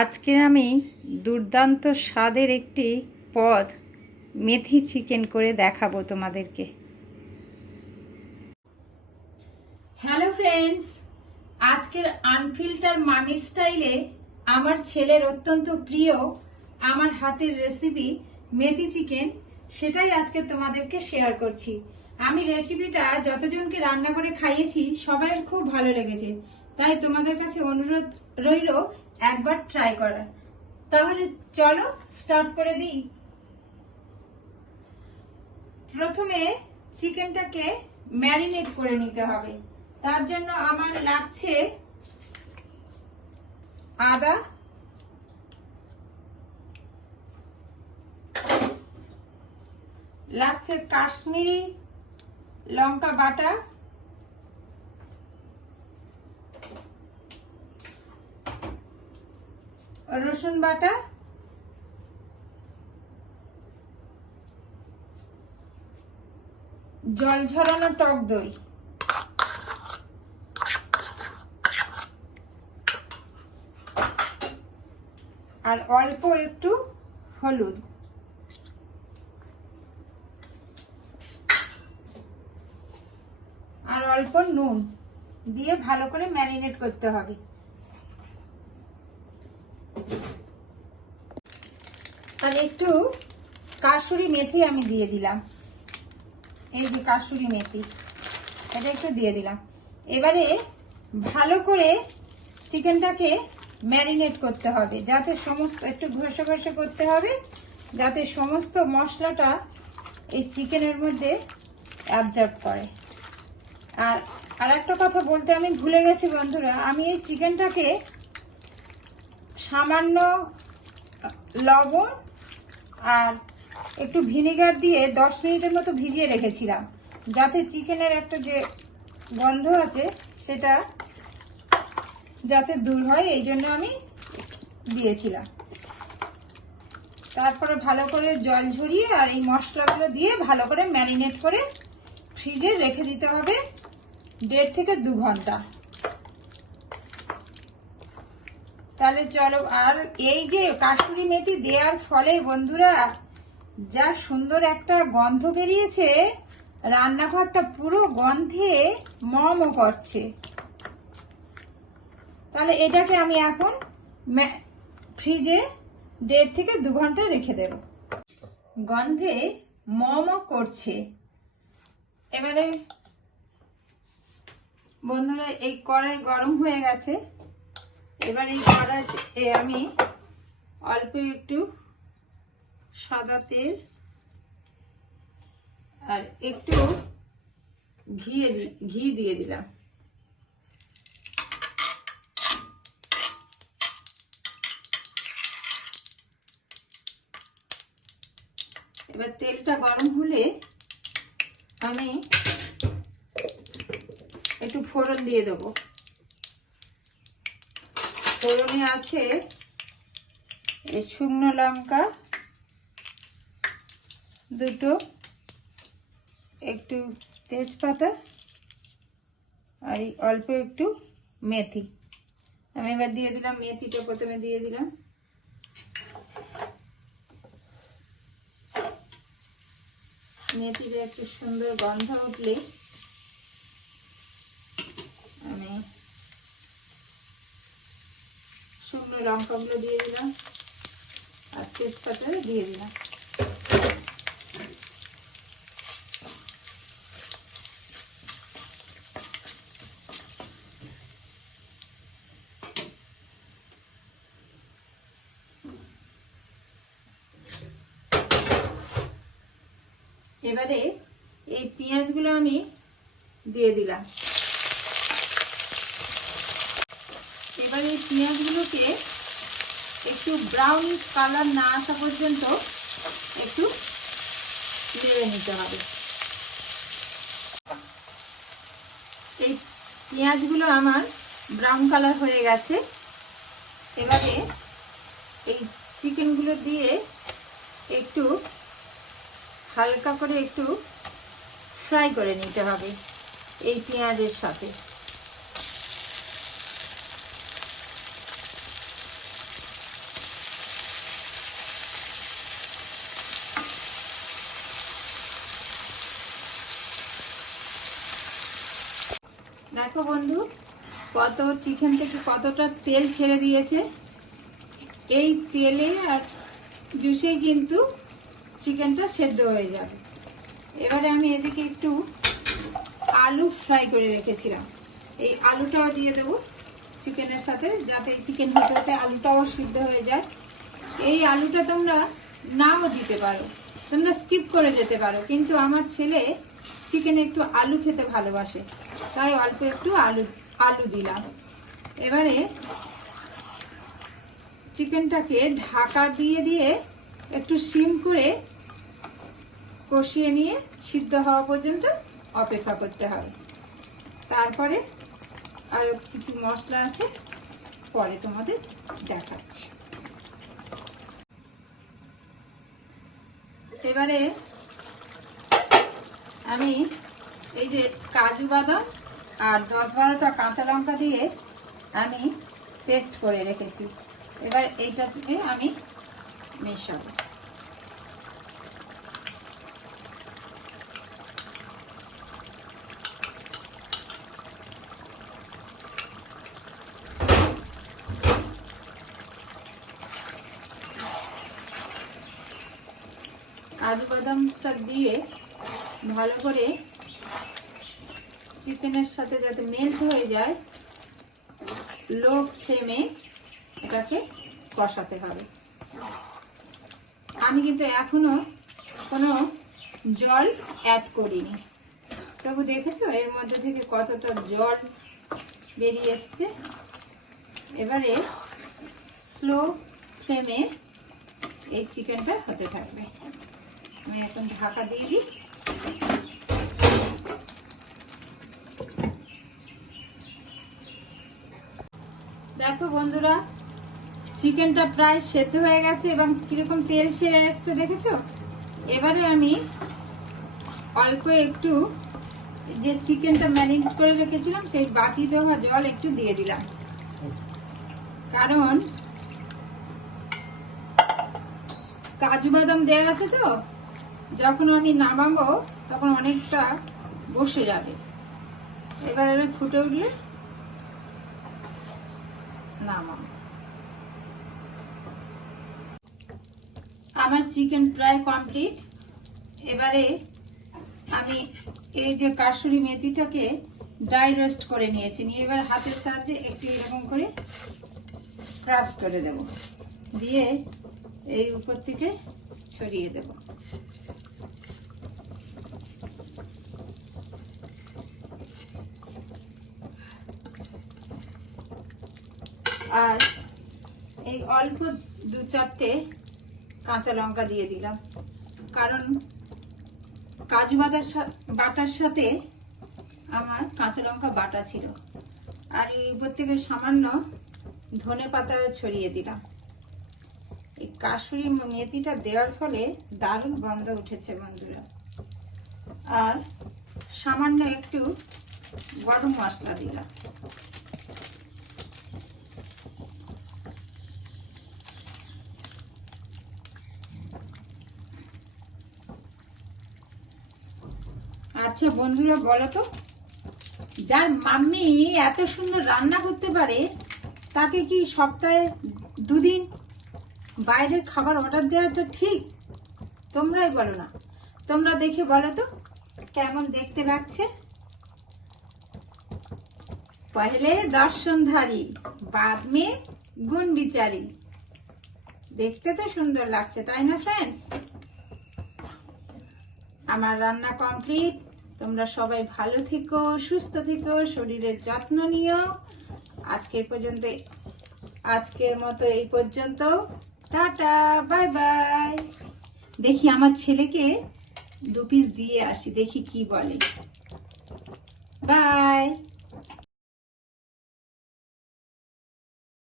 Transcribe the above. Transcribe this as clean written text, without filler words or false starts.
আজকে আমি দুর্দান্ত স্বাদের একটি পদ মেথি চিকেন করে দেখাবো তোমাদেরকে। হ্যালো ফ্রেন্ডস, আজকের আনফিল্টার মামির স্টাইলে আমার ছেলের অত্যন্ত প্রিয় আমার হাতের রেসিপি মেথি চিকেন, সেটাই আজকে তোমাদেরকে শেয়ার করছি। আমি রেসিপিটা যতজনকে রান্না করে খাইয়েছি সবার খুব ভালো লেগেছে, তাই তোমাদের কাছে অনুরোধ রইল একবার ট্রাই করার। তাহলে চলো স্টার্ট করে দিই। প্রথমে চিকেনটাকে ম্যারিনেট করে নিতে হবে। তার জন্য আমার লাগছে আদা, লাগছে কাশ্মীরি লঙ্কা বাটা, রসুন বাটা, জল ঝরানো টক দই, আর অল্প একটু হলুদ, আর অল্প নুন দিয়ে ভালো করে ম্যারিনেট করতে হবে। আর একটু কাসুরি মেথি আমি দিয়ে দিলাম, এই যে কাসুরি মেথি, এটা একটু দিয়ে দিলাম। এবারে ভালো করে চিকেনটাকে ম্যারিনেট করতে হবে, যাতে সমস্ত, একটু ঘষে ঘষে করতে হবে যাতে সমস্ত মশলাটা এই চিকেনের মধ্যে অ্যাবজর্ব করে। আর একটা কথা বলতে আমি ভুলে গেছি বন্ধুরা, আমি এই চিকেনটাকে সামান্য লবণ আর একটু ভিনেগার দিয়ে 10 মিনিটের মতো ভিজিয়ে রেখেছিলাম, যাতে চিকেনের একটা যে গন্ধ আছে সেটা যাতে দূর হয়, এই জন্য আমি দিয়েছিলাম। তারপরে ভালো করে জল ঝরিয়ে আর এই মশলাগুলো দিয়ে ভালো করে ম্যারিনেট করে ফ্রিজে রেখে দিতে হবে 1.5 থেকে 2 ঘন্টা। তাহলে চলো, আর এই যে কাসুরি মেথি দেওয়ার ফলে বন্ধুরা যা সুন্দর একটা গন্ধ বেরিয়েছে, রান্নাঘরটা পুরো গন্ধে মমও করছে। তাহলে এটাকে আমি এখন ফ্রিজে 1.5 থেকে 2 ঘন্টা রেখে দেব। গন্ধে মমও করছে। এবারে বন্ধুরা এই কড়াই গরম হয়ে গেছে। এবার এই কড়াইতে আমি অল্প একটু সাদা তেল আর একটু ঘি দিয়ে দিলাম। এবার তেলটা গরম হলে আমি একটু ফোড়ন দিয়ে দেবো। ফোড়নে আছে শুকনো লঙ্কা দুটো, একটু তেজপাতা আর অল্প একটু মেথি। আমি এবার দিয়ে দিলাম মেথিটা, প্রথমে দিয়ে দিলাম। মেথিতে একটু সুন্দর গন্ধ উঠলে আমি শুকনো লঙ্কাগুলো দিয়ে দিলাম আর তেজপাতা দিয়ে দিলাম। এবারে এই পেঁয়াজগুলো আমি দিয়ে দিলাম। এবারে এই পেঁয়াজগুলোকে একটু ব্রাউনিশ কালার না আসা পর্যন্ত একটু নেড়ে নিতে হবে। এই পেঁয়াজগুলো আমার ব্রাউন কালার হয়ে গেছে। এবারে এই চিকেনগুলো দিয়ে একটু হালকা করে একটু ফ্রাই করে নিতে হবে এই পেঁয়াজের সাথে। দেখো বন্ধু, কত চিকেন থেকে কতটা তেল ছেড়ে দিয়েছে। এই তেলে আর জুসে কিন্তু চিকেনটা সেদ্ধ হয়ে যাবে। এবারে আমি এদিকে একটু আলু ফ্রাই করে রেখেছিলাম, এই আলুটাও দিয়ে দেবো চিকেনের সাথে, যাতে চিকেন হতে হতে আলুটাও সিদ্ধ হয়ে যায়। এই আলুটা তোমরা নাও দিতে পারো, তোমরা স্কিপ করে যেতে পারো, কিন্তু আমার ছেলে চিকেনে একটু আলু খেতে ভালোবাসে, তাই অল্প একটু আলু দিলাম। এবারে চিকেনটাকে ঢাকা দিয়ে দিয়ে একটু সিম করে কষিয়ে নিয়ে সিদ্ধ হওয়া পর্যন্ত অপেক্ষা করতে হবে। তারপরে আর কিছু মশলা আছে, পরে তোমাদের দেখাচ্ছি। এবারে আমি এই যে কাজু বাদাম আর 10-12টা কাঁচা লঙ্কা দিয়ে আমি পেস্ট করে রেখেছি, এবার এইটা থেকে আমি মেশাবো। কাজু বাদামটা দিয়ে ভালো করে চিকেনের সাথে যাতে মেল্ট হয়ে যায়, লো ফ্লেমে এটাকে কষাতে হবে। আমি কিন্তু এখনো কোনো জল অ্যাড করিনি, তবু দেখেছো এর মধ্যে থেকে কতটা জল বেরিয়ে এসছে। এবারে স্লো ফ্লেমে এই চিকেনটা হতে থাকবে। আমি এখন ঢাকা দিয়ে দিই। দেখো বন্ধুরা, চিকেনটা প্রায় সেদ্ধ হয়ে গেছে এবং কিরকম তেল ছেড়ে এসছে দেখেছো। এবারে আমি অল্প একটু যে চিকেনটা ম্যারিনেট করে রেখেছিলাম সেই বাটি দেওয়া জল একটু দিয়ে দিলাম, কারণ কাজু বাদাম দেওয়া আছে তো, যখন আমি নামাবো তখন অনেকটা বসে যাবে। এবার আমি ফুটে উঠলে নামাবো। আমার চিকেন প্রায় কমপ্লিট। এবারে আমি এই যে কাসুরি মেথিটাকে ড্রাই রোস্ট করে নিয়েছি, নিয়ে এবার হাতের সাহায্যে একটু এরকম করে ক্রাশ করে দেব, দিয়ে এই উপর থেকে ছড়িয়ে দেব। আর এই অল্প 2-4টে কাঁচা লঙ্কা দিয়ে দিলাম, কারণ কাজু বাটার সাথে আমার কাঁচা লঙ্কা বাটা ছিল। আর এই উপর থেকে সামান্য ধনে পাতা ছড়িয়ে দিলাম। এই কাসুরি মেথিটা দেওয়ার ফলে দারুণ গন্ধ উঠেছে বন্ধুরা। আর সামান্য একটু গরম মশলা দিলাম। আচ্ছা বন্ধুরা, বলো তো, যার মাম্মি এত সুন্দর রান্না করতে পারে তাকে কি সপ্তাহে 2 দিন বাইরের খাবার অর্ডার দেওয়াটা ঠিক? তোমরাই বলো না, তোমরা দেখে বলো তো কেমন দেখতে লাগছে। পহলে দর্শনধারী বাদ মে গুণ বিচারী। দেখতে তো সুন্দর লাগছে, তাই না ফ্রেন্ডস? আমার রান্না কমপ্লিট। তোমরা সবাই ভালো থেকো, সুস্থ থেকো, শরীরের যত্ন নিও। আজকের মতো এই পর্যন্ত। Tata, bye bye. দেখি আমার ছেলেকে 2 পিস দিয়ে আসি, দেখি কি বলে। বাই।